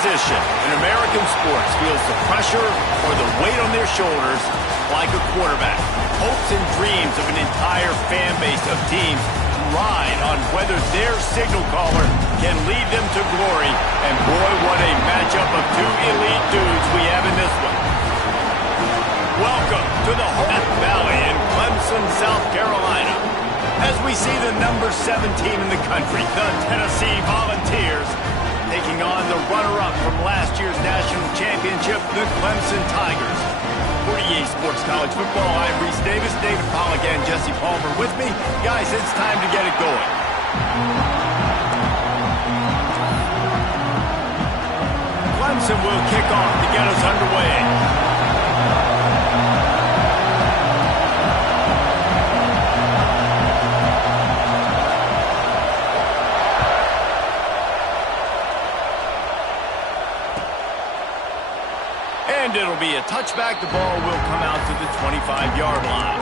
position in American sports feels the pressure or the weight on their shoulders like a quarterback. Hopes and dreams of an entire fan base of teams ride on whether their signal caller can lead them to glory. And boy, what a matchup of two elite dudes we have in this one. Welcome to the Death Valley in Clemson, South Carolina. As we see the number 7 team in the country, the Tennessee Volunteers, taking on the runner-up from last year's national championship, the Clemson Tigers. For EA Sports College Football, I'm Reese Davis, David Pollack, and Jesse Palmer with me. Guys, it's time to get it going. Clemson will kick off to get us underway. And it'll be a touchback. The ball will come out to the 25-yard line.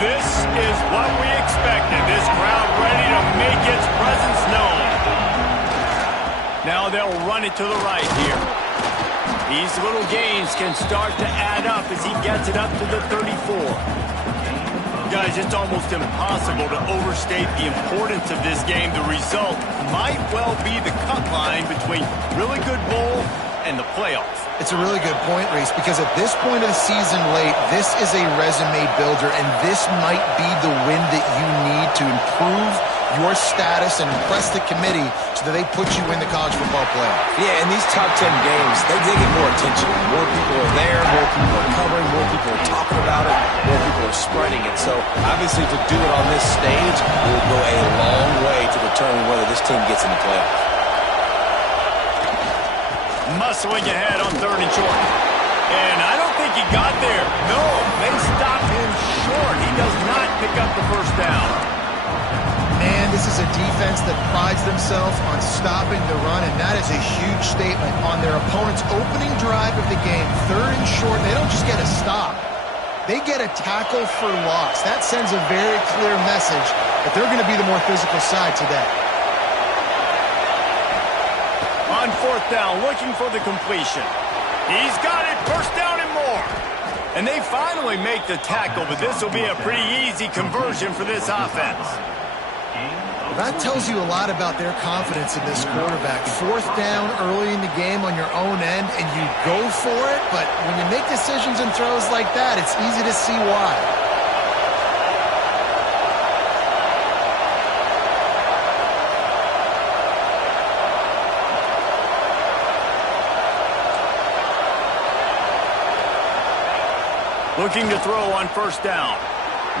This is what we expected. This crowd ready to make its presence known. Now they'll run it to the right here. These little gains can start to add up as he gets it up to the 34. Guys, it's almost impossible to overstate the importance of this game. The result might well be the cut line between really good bowl and the playoffs. It's a really good point, Reese, because at this point of the season late, this is a resume builder, and this might be the win that you need to improve your status and impress the committee so that they put you in the college football playoff. Yeah, in these top 10 games, they get more attention. More people are there, more people are covering, more people are talking about it, more people are spreading it. So, obviously, to do it on this stage will go a long way to determine whether this team gets in the playoffs. Muscling ahead on 3rd and short. And I don't think he got there. No, they stopped him short. He does not pick up the first down. Man, this is a defense that prides themselves on stopping the run, and that is a huge statement on their opponent's opening drive of the game. 3rd and short, they don't just get a stop. They get a tackle for loss. That sends a very clear message that they're going to be the more physical side today. On 4th down, looking for the completion. He's got it, 1st down and more. And they finally make the tackle, but this will be a pretty easy conversion for this offense. That tells you a lot about their confidence in this quarterback. 4th down early in the game on your own end, and you go for it, but when you make decisions and throws like that, it's easy to see why. Looking to throw on 1st down.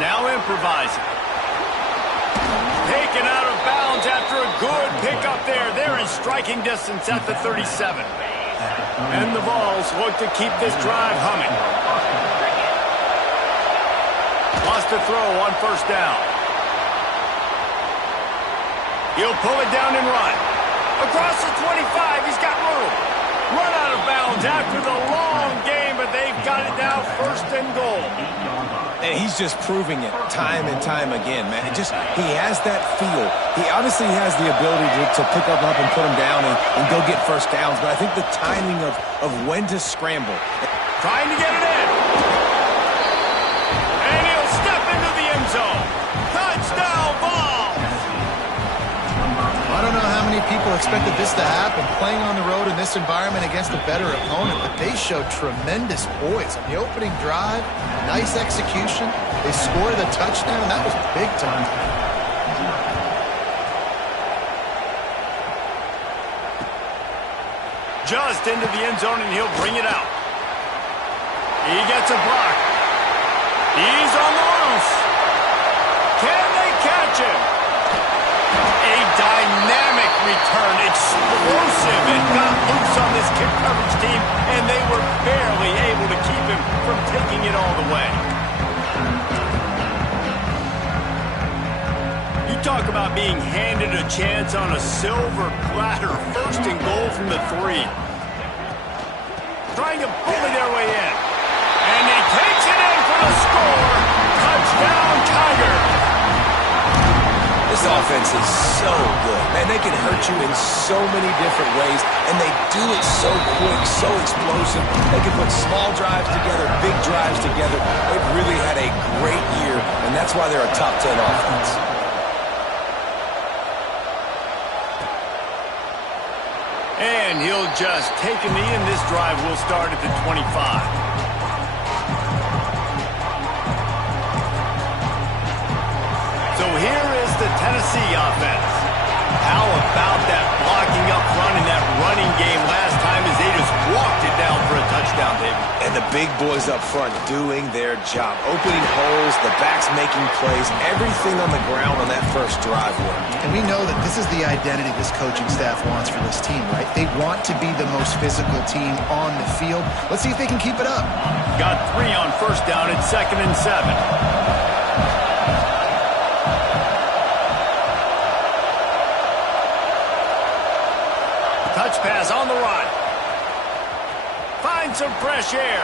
Now improvising. Taken out of bounds after a good pickup there. They're in striking distance at the 37. And the Vols look to keep this drive humming. Lost the throw on 1st down. He'll pull it down and run. Across the 25, he's got room. Run out of bounds after the long game, but they've got it now 1st and goal. And he's just proving it time and time again, man. He has that feel. He obviously has the ability to pick up and put him down and go get 1st downs, but I think the timing of when to scramble. Trying to get it in. And he'll step into the end zone. Touchdown ball. I don't know how many people expected this to happen, playing on the road in this environment against a better opponent, but they showed tremendous poise on the opening drive. Nice execution. They scored the touchdown. That was big time. Just into the end zone, and he'll bring it out. He gets a block. He's on the loose. Can they catch him? A dynamic return, explosive, and got loose on this kick coverage team, and they were barely able to keep him from taking it all the way. You talk about being handed a chance on a silver platter. 1st and goal from the 3. Trying to bully their way in. And he takes it in for the score. Touchdown, Tigers. This offense is so good. Man, they can hurt you in so many different ways, and they do it so quick, so explosive. They can put small drives together, big drives together. They've really had a great year, and that's why they're a top 10 offense. And he'll just take a knee, and this drive will start at the 25. So here is the Tennessee offense. How about that blocking up front in that running game last time as they just walked it down for a touchdown, David? And the big boys up front doing their job. Opening holes, the backs making plays, everything on the ground on that first drive worked. And we know that this is the identity this coaching staff wants for this team, right? They want to be the most physical team on the field. Let's see if they can keep it up. Got 3 on first down at 2nd and 7. Touch pass on the run. Find some fresh air.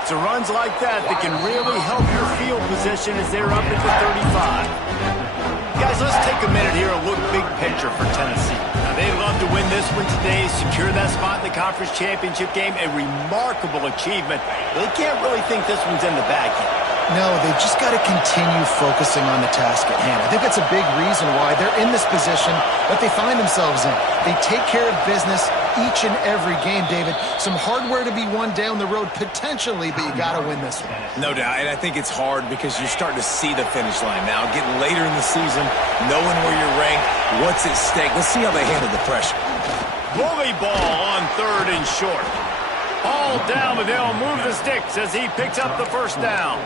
It's runs like that that can really help your field position as they're up at the 35. Guys, let's take a minute here and look big picture for Tennessee. Now, they'd love to win this one today, secure that spot in the conference championship game, a remarkable achievement. They can't really think this one's in the bag yet. No, they've just got to continue focusing on the task at hand. I think that's a big reason why they're in this position that they find themselves in. They take care of business each and every game, David. Some hardware to be won down the road potentially, but you got to win this one. No doubt, and I think it's hard because you're starting to see the finish line now. Getting later in the season, knowing where you're ranked, what's at stake. Let's see how they handle the pressure. Bully ball on 3rd and short. Ball down, but they'll move the sticks as he picks up the first down.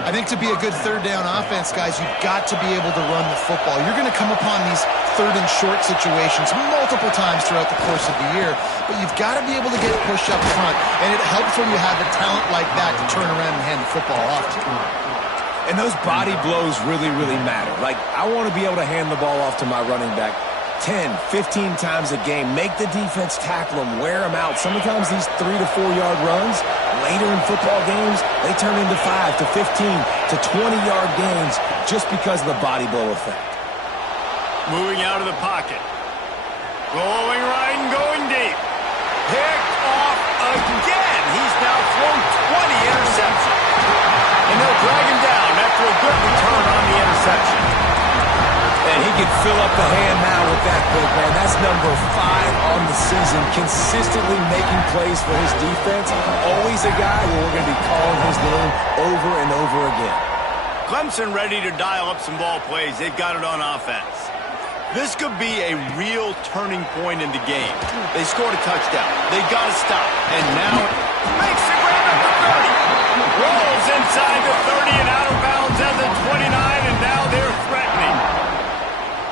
I think to be a good 3rd down offense, guys, you've got to be able to run the football. You're going to come upon these 3rd and short situations multiple times throughout the course of the year, but you've got to be able to get push up front, and it helps when you have a talent like that to turn around and hand the football off to. And those body blows really, really matter. Like, I want to be able to hand the ball off to my running back 10, 15 times a game. Make the defense tackle them, wear them out. Sometimes these 3 to 4 yard runs, later in football games, they turn into 5 to 15 to 20 yard gains just because of the body blow effect. Moving out of the pocket. Rolling right and going deep. Picked off again. He's now thrown 20 interceptions. And they'll drag him down after a good return on the interception. And he can fill up the hand now with that big man. That's number 5 on the season, consistently making plays for his defense. Always a guy where we're going to be calling his name over and over again. Clemson ready to dial up some ball plays. They've got it on offense. This could be a real turning point in the game. They scored a touchdown. They got to stop. And now makes the grab at the 30. Rolls inside the 30 and out of bounds at the 29, and now they're threatening.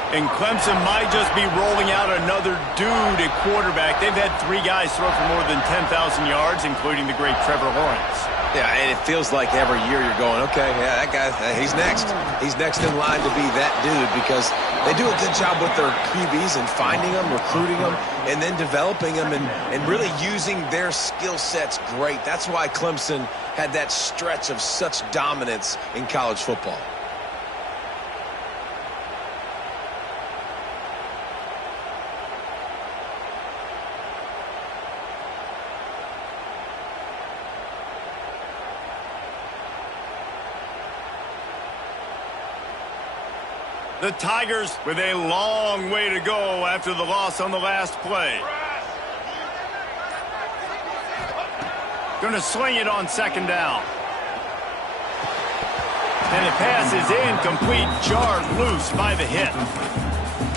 And Clemson might just be rolling out another dude at quarterback. They've had 3 guys throw for more than 10,000 yards, including the great Trevor Lawrence. Yeah, and it feels like every year you're going, okay, yeah, that guy, he's next. He's next in line to be that dude because they do a good job with their QBs and finding them, recruiting them, and then developing them and really using their skill sets great. That's why Clemson had that stretch of such dominance in college football. The Tigers with a long way to go after the loss on the last play. Going to swing it on 2nd down. And the pass is incomplete, jarred loose by the hit.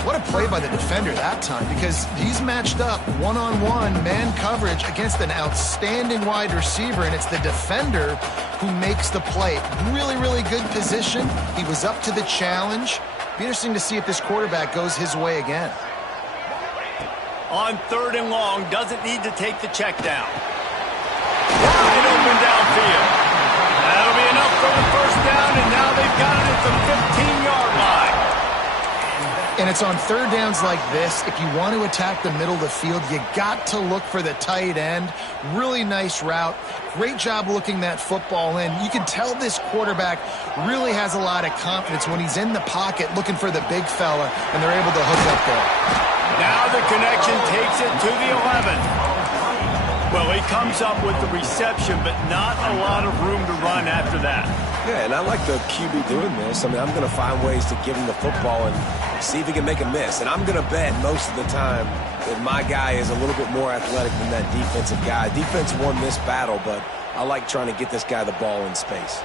What a play by the defender that time, because he's matched up one-on-one man coverage against an outstanding wide receiver, and it's the defender who makes the play. Really, really good position. He was up to the challenge. Be interesting to see if this quarterback goes his way again. On 3rd and long, doesn't need to take the check down. Wide open downfield. That'll be enough for the first down, and now they've got it at the 15-yard line. And it's on third downs like this. If you want to attack the middle of the field, you got to look for the tight end. Really nice route. Great job looking that football in. You can tell this quarterback really has a lot of confidence when he's in the pocket looking for the big fella, and they're able to hook up there. Now the connection takes it to the 11. Well, he comes up with the reception, but not a lot of room to run after that. Yeah, and I like the QB doing this. I mean, I'm going to find ways to give him the football and see if he can make a miss. And I'm going to bet most of the time that my guy is a little bit more athletic than that defensive guy. Defense won this battle, but I like trying to get this guy the ball in space.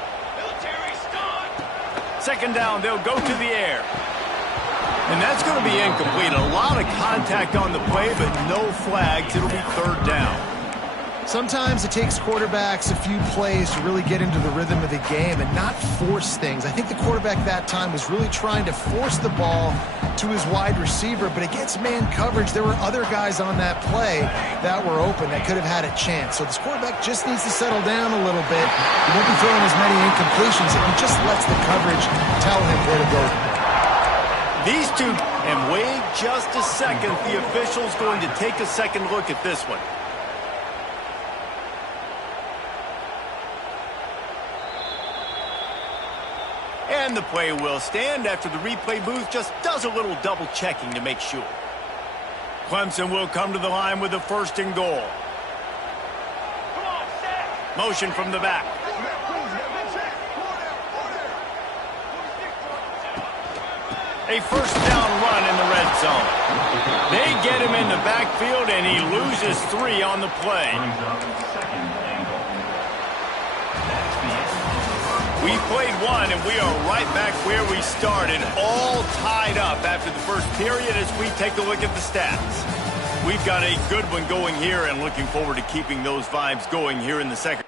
Second down, they'll go to the air. And that's going to be incomplete. A lot of contact on the play, but no flags. It'll be third down. Sometimes it takes quarterbacks a few plays to really get into the rhythm of the game and not force things. I think the quarterback that time was really trying to force the ball to his wide receiver, but against man coverage, there were other guys on that play that were open that could have had a chance. So this quarterback just needs to settle down a little bit. He won't be throwing as many incompletions if he just lets the coverage tell him where to go. These two, and wait just a second, the official's going to take a second look at this one. And the play will stand after the replay booth just does a little double checking to make sure. Clemson will come to the line with a first and goal. Motion from the back. A first down run in the red zone. They get him in the backfield, and he loses 3 on the play. We played 1, and we are right back where we started, all tied up after the first period as we take a look at the stats. We've got a good one going here, and looking forward to keeping those vibes going here in the second.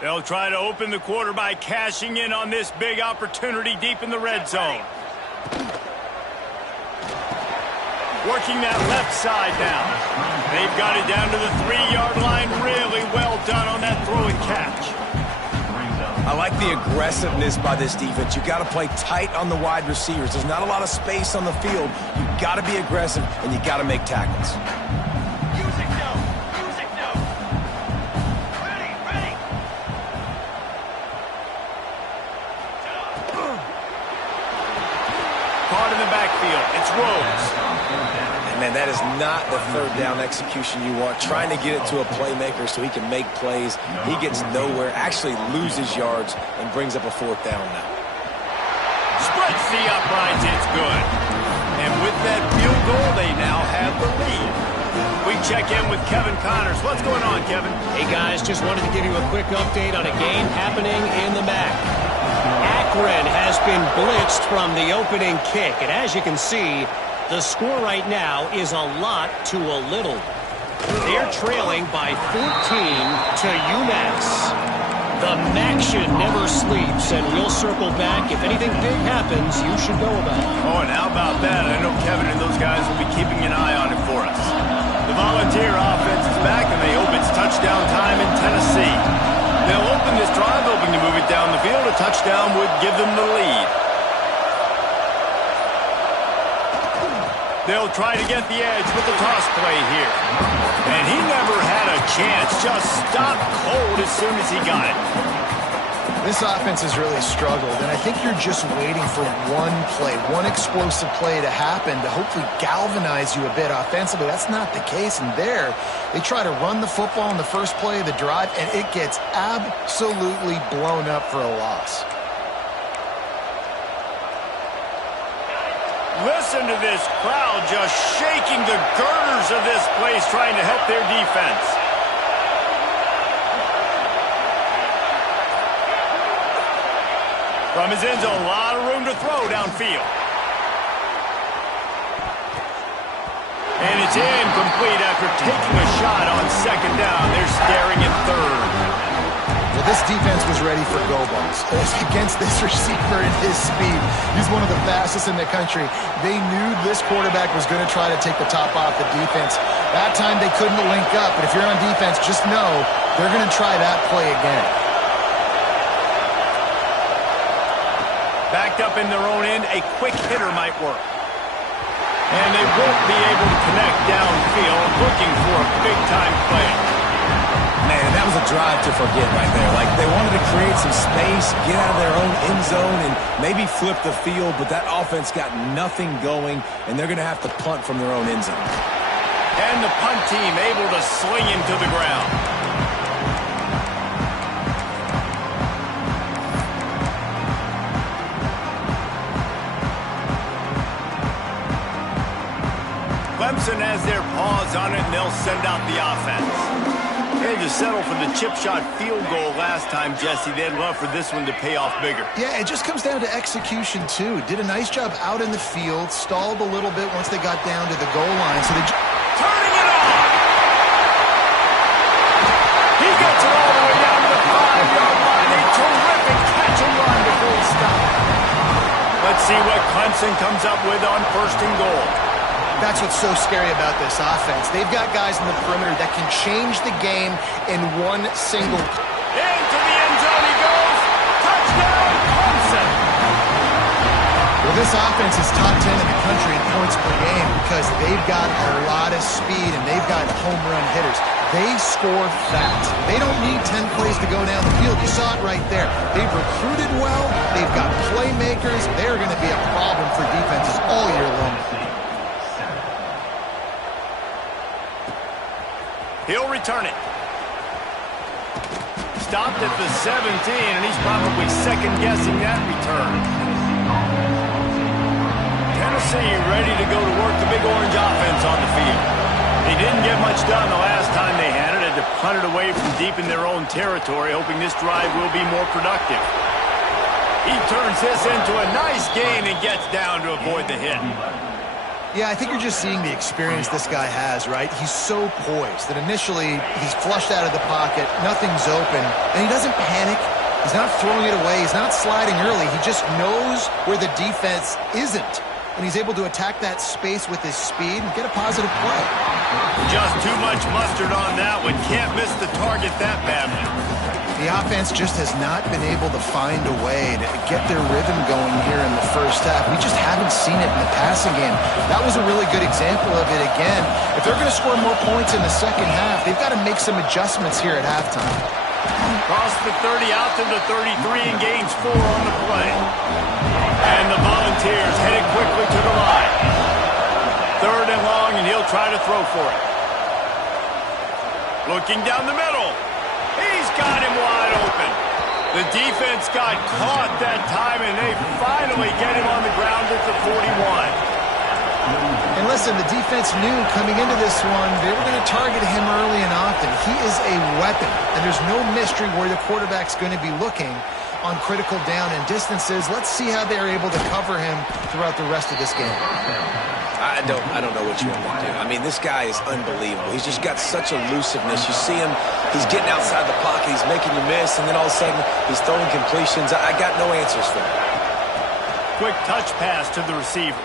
They'll try to open the quarter by cashing in on this big opportunity deep in the red zone. Working that left side now. They've got it down to the 3-yard line. Really well done on that throw and catch. I like the aggressiveness by this defense. You got to play tight on the wide receivers. There's not a lot of space on the field. You got to be aggressive, and you got to make tackles. Caught in the backfield. It's Rhodes. And man, that is not the third down execution you want. Trying to get it to a playmaker so he can make plays. He gets nowhere, actually loses yards, and brings up a fourth down now. Spreads the uprights. It's good. And with that field goal, they now have the lead. We check in with Kevin Connors. What's going on, Kevin? Hey, guys, just wanted to give you a quick update on a game happening in the MAC. Akron has been blitzed from the opening kick, and as you can see, the score right now is a lot to a little. They're trailing by 14 to UMass. The MACtion never sleeps, and we'll circle back. If anything big happens, you should know about it. Oh, and how about that? I know Kevin and those guys will be keeping an eye on it for us. The Volunteer offense is back, and they hope it's touchdown time in Tennessee. They'll open this drive, hoping to move it down the field. A touchdown would give them the lead. They'll try to get the edge with the toss play here. And he never had a chance. Just stopped cold as soon as he got it. This offense has really struggled, and I think you're just waiting for one play, one explosive play to happen to hopefully galvanize you a bit offensively. That's not the case, and there they try to run the football in the first play of the drive, and it gets absolutely blown up for a loss. Listen to this crowd just shaking the girders of this place, trying to help their defense. From his end zone, a lot of room to throw downfield. And it's incomplete after taking a shot on second down. They're staring at third. Well, this defense was ready for go balls. Against this receiver and his speed, he's one of the fastest in the country. They knew this quarterback was going to try to take the top off the defense. That time they couldn't link up, but if you're on defense, just know they're going to try that play again. Backed up in their own end, a quick hitter might work. And they won't be able to connect downfield, looking for a big-time play. Man, that was a drive to forget right there. Like, they wanted to create some space, get out of their own end zone, and maybe flip the field, but that offense got nothing going, and they're going to have to punt from their own end zone. And the punt team able to sling him to the ground. Clemson has their paws on it, and they'll send out the offense. They just settled for the chip shot field goal last time, Jesse. They'd love for this one to pay off bigger. Yeah, it just comes down to execution, too. Did a nice job out in the field, stalled a little bit once they got down to the goal line. So they turning it on! He gets it all the way down to the 5-yard line. A terrific catch and run before he stopped. Let's see what Clemson comes up with on first and goal. That's what's so scary about this offense. They've got guys in the perimeter that can change the game in one single. Into the end zone he goes. Touchdown, Clemson. Well, this offense is top 10 in the country in points per game because they've got a lot of speed and they've got home run hitters. They score fast. They don't need 10 plays to go down the field. You saw it right there. They've recruited well. They've got playmakers. They're going to be a problem for defenses all year long. He'll return it. Stopped at the 17, and he's probably second-guessing that return. Tennessee ready to go to work the Big Orange offense on the field. They didn't get much done the last time they had it. Had to punt it away from deep in their own territory, hoping this drive will be more productive. He turns this into a nice gain and gets down to avoid the hit. Yeah, I think you're just seeing the experience this guy has, right? He's so poised that initially he's flushed out of the pocket, nothing's open, and he doesn't panic. He's not throwing it away. He's not sliding early. He just knows where the defense isn't, and he's able to attack that space with his speed and get a positive play. Just too much mustard on that one. Can't miss the target that badly. The offense just has not been able to find a way to get their rhythm going here in the first half. We just haven't seen it in the passing game. That was a really good example of it again. If they're going to score more points in the second half, they've got to make some adjustments here at halftime. Cross the 30 out to the 33 and gains 4 on the play. And the Volunteers headed quickly to the line. Third and long, and he'll try to throw for it. Looking down the middle. He's got him wide open. The defense got caught that time, and they finally get him on the ground at the 41. And listen, the defense knew coming into this one, they were going to target him early and often. He is a weapon, and there's no mystery where the quarterback's going to be looking on critical down and distances. Let's see how they're able to cover him throughout the rest of this game. I don't know what you want me to do. I mean, this guy is unbelievable. He's just got such elusiveness. You see him, he's getting outside the pocket, he's making you miss, and then all of a sudden he's throwing completions. I got no answers for him. Quick touch pass to the receiver.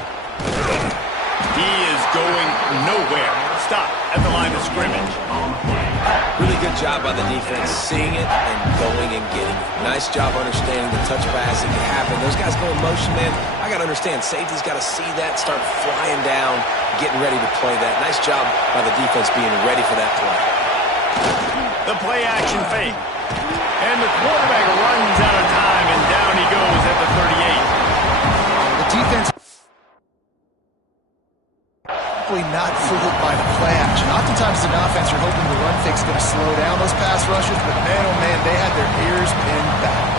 He is going nowhere. Stop at the line of scrimmage. Really good job by the defense, seeing it and going and getting it. Nice job understanding the touch pass that can happen. Those guys go in motion, man. I got to understand, safety's got to see that, start flying down, getting ready to play that. Nice job by the defense being ready for that play. The play action fake. And the quarterback runs out of time, and down he goes at the 38. The defense not fooled by the play action. Oftentimes as an offense, you're hoping the run fake's going to slow down those pass rushers, but man, oh man, they had their ears pinned back.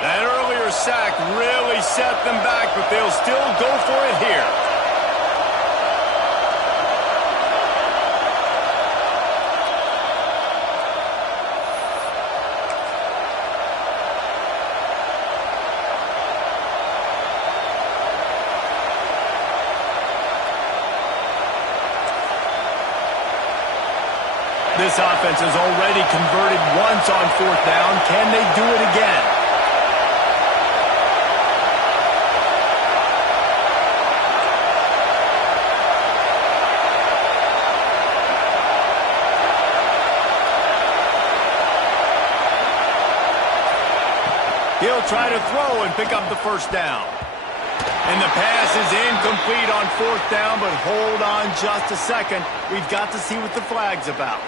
That earlier sack really set them back, but they'll still go for it here. This offense has already converted once on fourth down. Can they do it again? He'll try to throw and pick up the first down. And the pass is incomplete on fourth down, but hold on just a second. We've got to see what the flag's about.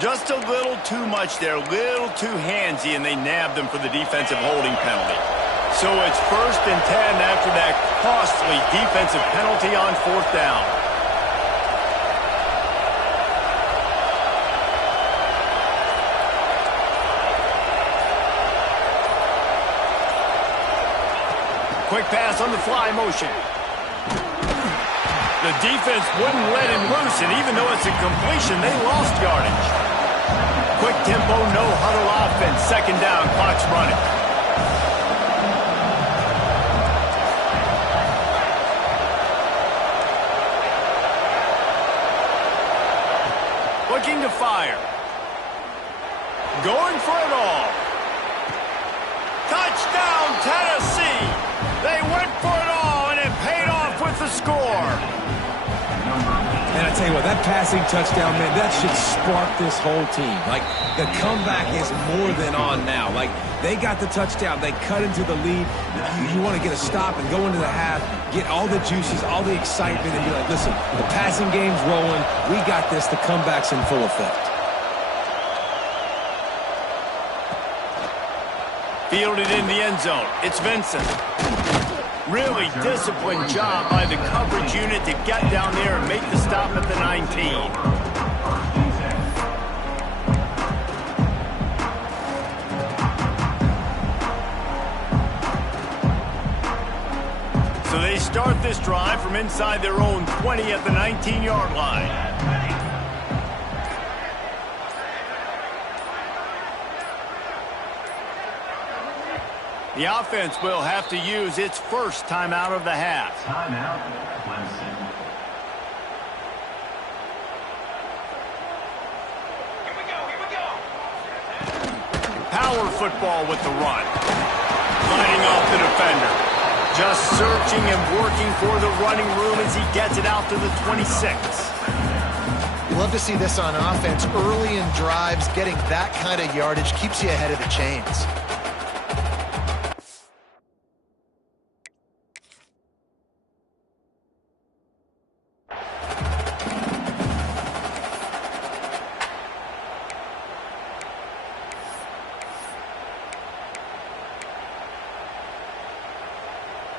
Just a little too much there, a little too handsy, and they nabbed them for the defensive holding penalty. So it's 1st and 10 after that costly defensive penalty on fourth down. Quick pass on the fly motion. The defense wouldn't let him loose, and even though it's a completion, they lost yardage. Quick tempo, no huddle offense. 2nd down, clock's running. Looking to fire. Going for it all. Touchdown, Tennessee! They went for it all, and it paid off with the score. And I tell you what, that passing touchdown, man, that should spark this whole team. Like, the comeback is more than on now. Like, they got the touchdown. They cut into the lead. You want to get a stop and go into the half, get all the juices, all the excitement, and be like, listen, the passing game's rolling. We got this. The comeback's in full effect. Fielded in the end zone. It's Vincent. Really disciplined job by the coverage unit to get down there and make the stop at the 19. So they start this drive from inside their own 20 at the 19-yard line. The offense will have to use its first timeout of the half. Timeout, Clemson. Power football with the run. Lining off the defender. Just searching and working for the running room as he gets it out to the 26. You love to see this on offense. Early in drives, getting that kind of yardage keeps you ahead of the chains.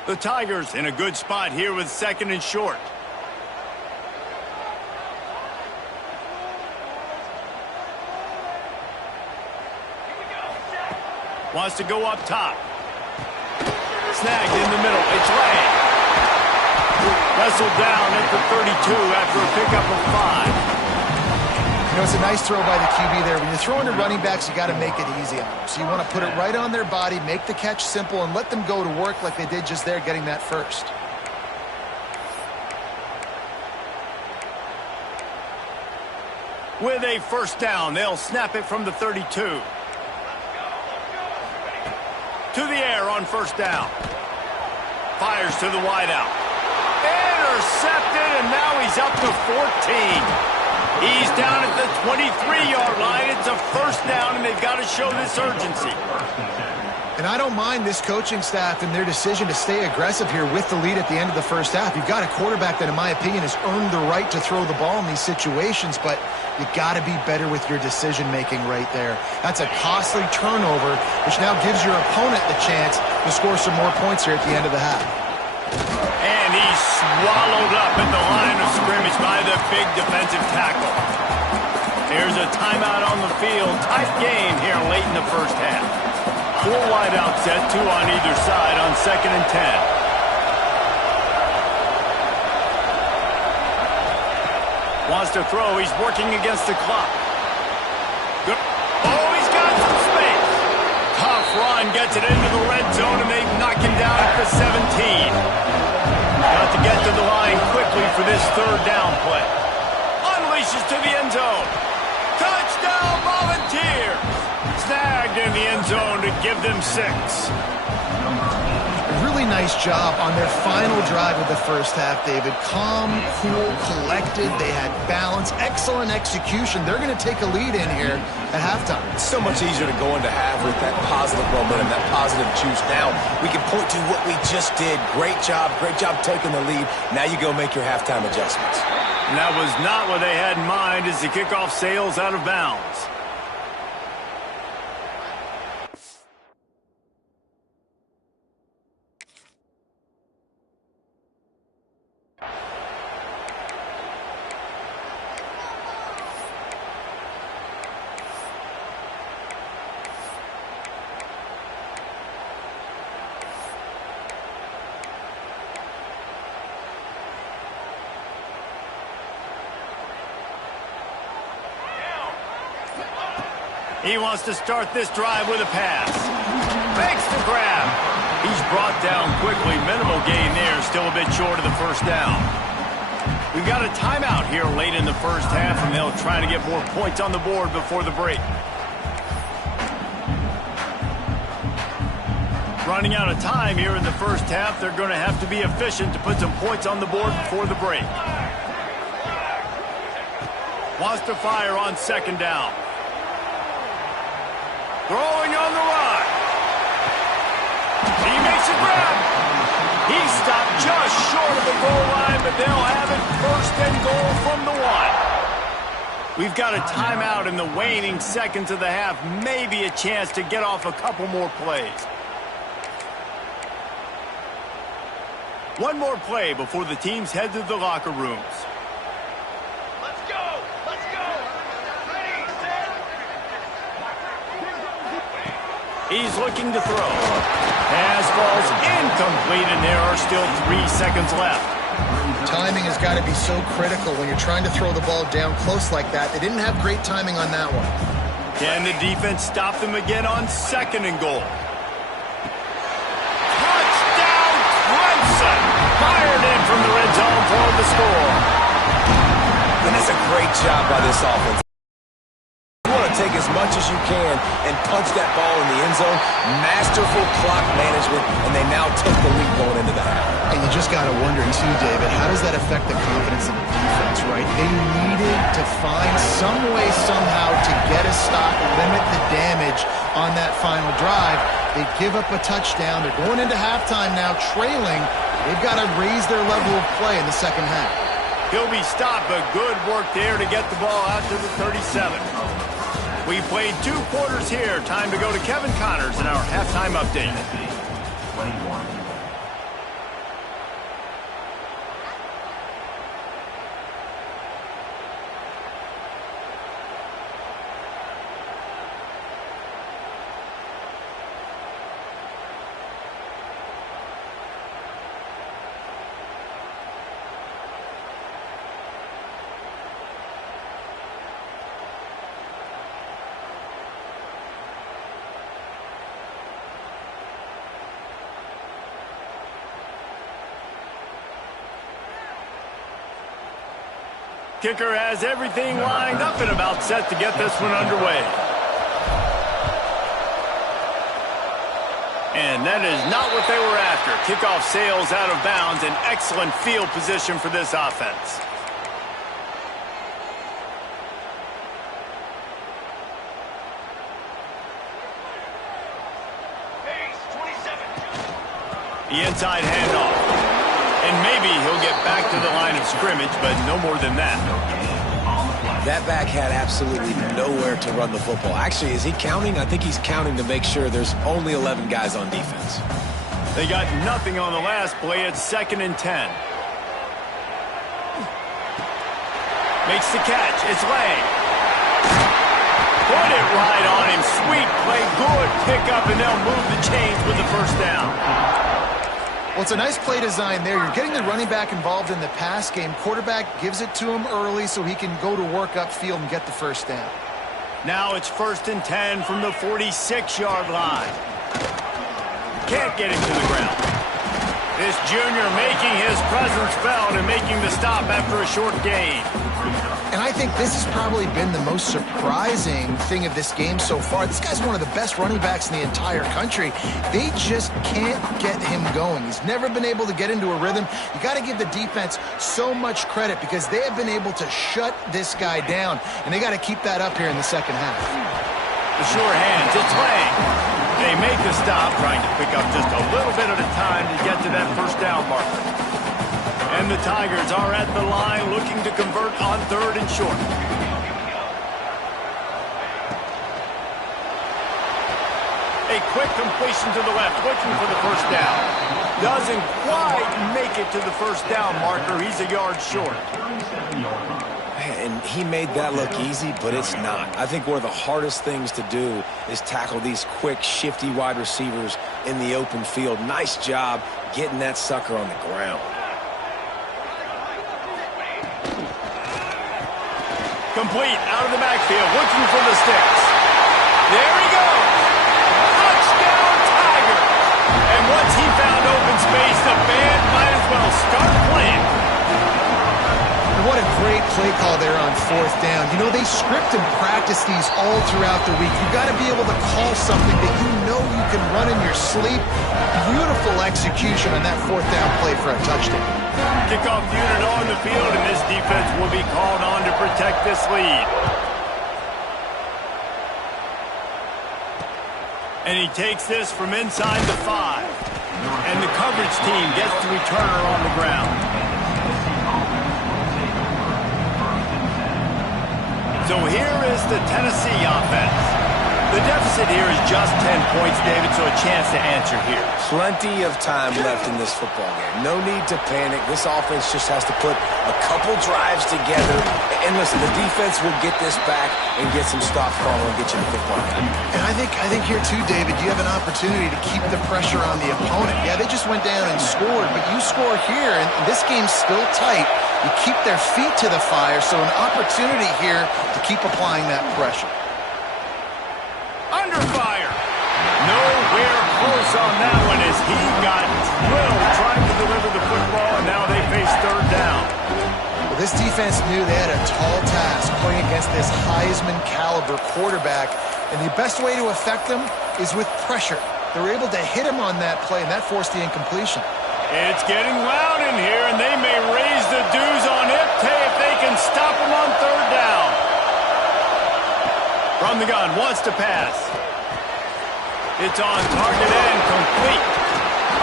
The Tigers in a good spot here with 2nd and short. Wants to go up top. Snagged in the middle. It's Ray. Wrestled down at the 32 after a pickup of 5. You know, it's a nice throw by the QB there. When you're throwing to running backs, you got to make it easy on them. So you want to put it right on their body, make the catch simple, and let them go to work like they did just there, getting that first. With a first down, they'll snap it from the 32. To the air on first down. Fires to the wideout. Intercepted, and now he's up to 14. He's down at the 23-yard line. It's a first down, and they've got to show this urgency. And I don't mind this coaching staff and their decision to stay aggressive here with the lead at the end of the first half. You've got a quarterback that, in my opinion, has earned the right to throw the ball in these situations, but you got to be better with your decision-making right there. That's a costly turnover, which now gives your opponent the chance to score some more points here at the end of the half. And he's swallowed up at the line of scrimmage by the big defensive tackle. Here's a timeout on the field. Tight game here late in the first half. 4 wideout set, 2 on either side on 2nd and 10. Wants to throw. He's working against the clock. Good. Oh, he's got some space. Tough run. Gets it into the red zone, and they knock him down at the 17. Got to get to the line quickly for this 3rd down play. Unleashes to the end zone. Musketeers. Snagged in the end zone to give them 6. Really nice job on their final drive of the first half, David. Calm, cool, collected. They had balance, excellent execution. They're going to take a lead in here at halftime. It's so much easier to go into half with that positive momentum, that positive juice. Now we can point to what we just did. Great job taking the lead. Now you go make your halftime adjustments. And that was not what they had in mind as the kickoff sails out of bounds. He wants to start this drive with a pass. Makes the grab. He's brought down quickly. Minimal gain there. Still a bit short of the first down. We've got a timeout here late in the first half, and they'll try to get more points on the board before the break. Running out of time here in the first half. They're going to have to be efficient to put some points on the board before the break. Wants to fire on second down. Throwing on the run. He makes a grab. He stopped just short of the goal line, but they'll have it first and goal from the 1. We've got a timeout in the waning seconds of the half. Maybe a chance to get off a couple more plays. One more play before the teams head to the locker rooms. He's looking to throw. Pass falls incomplete, and there are still 3 seconds left. Timing has got to be so critical when you're trying to throw the ball down close like that. They didn't have great timing on that one. Can the defense stop them again on second and goal? Touchdown, Clemson! Fired in from the red zone for the score. And that's a great job by this offense. Take as much as you can and punch that ball in the end zone. Masterful clock management, and they now took the lead going into the half. And you just got to wonder, too, David, how does that affect the confidence of the defense, right? They needed to find some way, somehow, to get a stop, limit the damage on that final drive. They give up a touchdown. They're going into halftime now, trailing. They've got to raise their level of play in the second half. He'll be stopped, but good work there to get the ball out to the 37. We played 2 quarters here. Time to go to Kevin Connors in our halftime update. 21. Kicker has everything lined up and about set to get this one underway. And that is not what they were after. Kickoff sails out of bounds. An excellent field position for this offense. The inside handoff. And maybe he'll get back to the line of scrimmage, but no more than that. That back had absolutely nowhere to run the football. Actually, is he counting? I think he's counting to make sure there's only 11 guys on defense. They got nothing on the last play. It's 2nd and 10. Makes the catch. It's Lang. Put it right on him. Sweet play. Good pickup, and they'll move the chains with the first down. Well, it's a nice play design there. You're getting the running back involved in the pass game. Quarterback gives it to him early so he can go to work upfield and get the first down. Now it's 1st and 10 from the 46-yard line. Can't get him to the ground. This junior making his presence felt and making the stop after a short gain. And I think this has probably been the most surprising thing of this game so far. This guy's one of the best running backs in the entire country. They just can't get him going. He's never been able to get into a rhythm. You got to give the defense so much credit because they have been able to shut this guy down, and they got to keep that up here in the second half. The sure hands, it's Lang. They make the stop, trying to pick up just a little bit at a time to get to that first down marker. And the Tigers are at the line looking to convert on 3rd and short. A quick completion to the left, looking for the first down. Doesn't quite make it to the first down marker. He's a yard short. And he made that look easy, but it's not. I think one of the hardest things to do is tackle these quick, shifty wide receivers in the open field. Nice job getting that sucker on the ground. Complete out of the backfield, looking for the sticks. There he goes. Touchdown, Tigers. And once he found open space, the band might as well start playing. And what a great play call there on 4th down. You know, they script and practice these all throughout the week. You've got to be able to call something that you know you can run in your sleep. Beautiful execution on that 4th down play for a touchdown. Kickoff unit on the field, and this defense will be called on to protect this lead. And he takes this from inside the 5. And the coverage team gets the returner on the ground. So here is the Tennessee offense. The deficit here is just 10 points, David, so a chance to answer here. Plenty of time left in this football game. No need to panic. This offense just has to put a couple drives together. And listen, the defense will get this back and get some stops called and get you the football game. And I think here too, David, you have an opportunity to keep the pressure on the opponent. Yeah, they just went down and scored, but you score here, and this game's still tight. You keep their feet to the fire, so an opportunity here to keep applying that pressure. Under fire. Nowhere close on that one as he got drilled trying to deliver the football, and now they face 3rd down. Well, this defense knew they had a tall task playing against this Heisman caliber quarterback, and the best way to affect them is with pressure. They were able to hit him on that play, and that forced the incompletion. It's getting loud in here, and they may raise the dues on it if they can stop him on 3rd down. From the gun, wants to pass. It's on target and complete.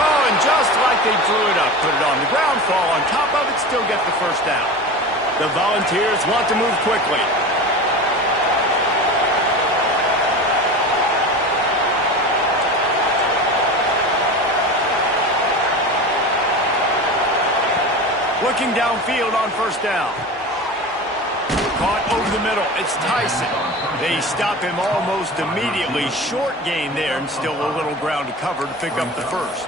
Oh, and just like they drew it up, put it on the ground, fall on top of it, still get the first down. The Volunteers want to move quickly. Looking downfield on 1st down. Caught over the middle. It's Tyson. They stop him almost immediately. Short gain there and still a little ground to cover to pick up the first.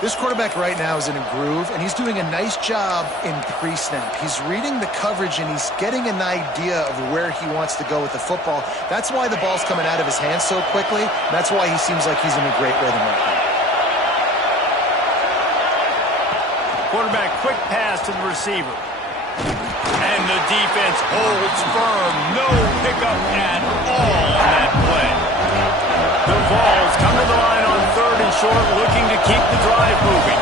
This quarterback right now is in a groove, and he's doing a nice job in pre-snap. He's reading the coverage, and he's getting an idea of where he wants to go with the football. That's why the ball's coming out of his hands so quickly. That's why he seems like he's in a great rhythm right now. Quarterback, quick pass to the receiver. And the defense holds firm. No pickup at all on that play. The Vols come to the line on 3rd and short, looking to keep the drive moving.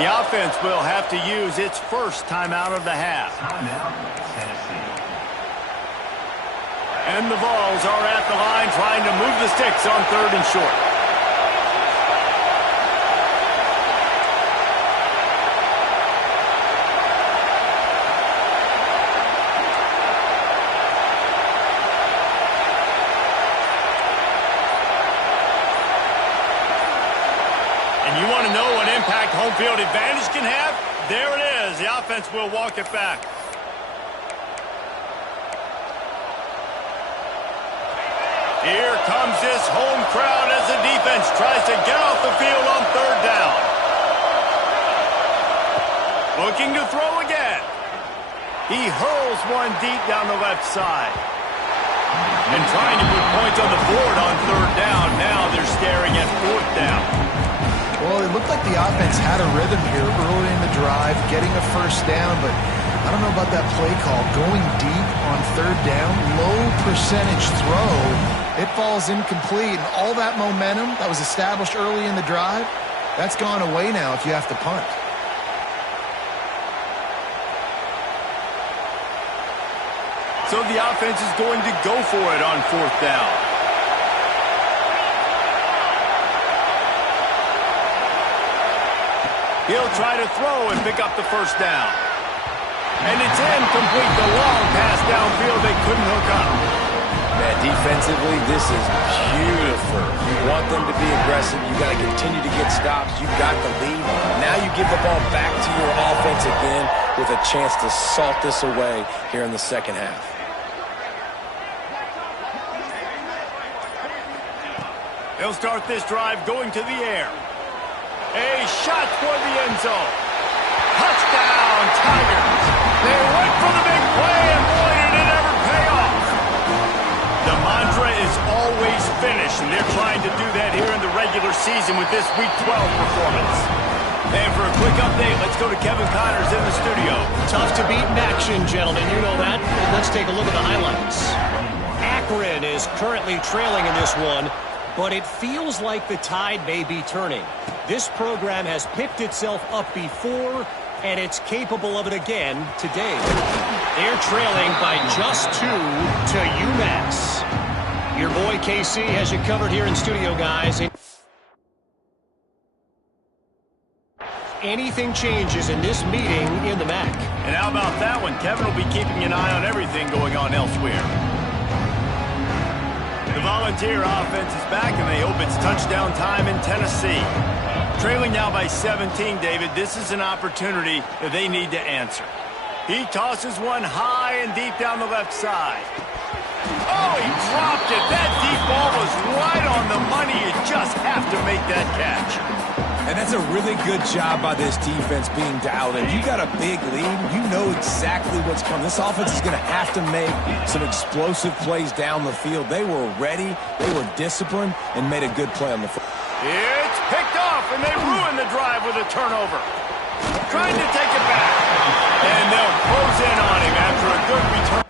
The offense will have to use its first timeout of the half. And the Vols are at the line trying to move the sticks on 3rd and short. And you want to know what impact home field advantage can have? There it is. The offense will walk it back. Here comes this home crowd as the defense tries to get off the field on 3rd down. Looking to throw again. He hurls one deep down the left side. And trying to put points on the board on third down. Now they're staring at fourth down. Well, it looked like the offense had a rhythm here early in the drive, getting a first down, but I don't know about that play call. Going deep on third down, low percentage throw, it falls incomplete, and all that momentum that was established early in the drive, that's gone away now if you have to punt. So the offense is going to go for it on fourth down. He'll try to throw and pick up the first down. And it's incomplete. The long pass downfield, they couldn't hook up. Man, defensively, this is beautiful. You want them to be aggressive. You got to continue to get stops. You've got the lead. Now you give the ball back to your offense again with a chance to salt this away here in the second half. They'll start this drive going to the air. A shot for the end zone. Touchdown, Tigers. They went for the big play, and boy, did it ever pay off. The mantra is always finish, and they're trying to do that here in the regular season with this Week 12 performance. And for a quick update, let's go to Kevin Connors in the studio. Tough to beat in action, gentlemen. You know that. Let's take a look at the highlights. Akron is currently trailing in this one, but it feels like the tide may be turning. This program has picked itself up before, and it's capable of it again today. They're trailing by just 2 to UMass. Your boy KC has you covered here in studio, guys. Anything changes in this meeting in the MAC. And how about that one? Kevin will be keeping an eye on everything going on elsewhere. The Volunteer offense is back, and they hope it's touchdown time in Tennessee. Trailing now by 17, David. This is an opportunity that they need to answer. He tosses one high and deep down the left side. Oh, he dropped it. That deep ball was right on the money. You just have to make that catch. And that's a really good job by this defense being dialed in. You got a big lead. You know exactly what's coming. This offense is going to have to make some explosive plays down the field. They were ready, they were disciplined, and made a good play on the field. It's picked off, and they ruin the drive with a turnover. Trying to take it back. And they'll close in on him after a good return.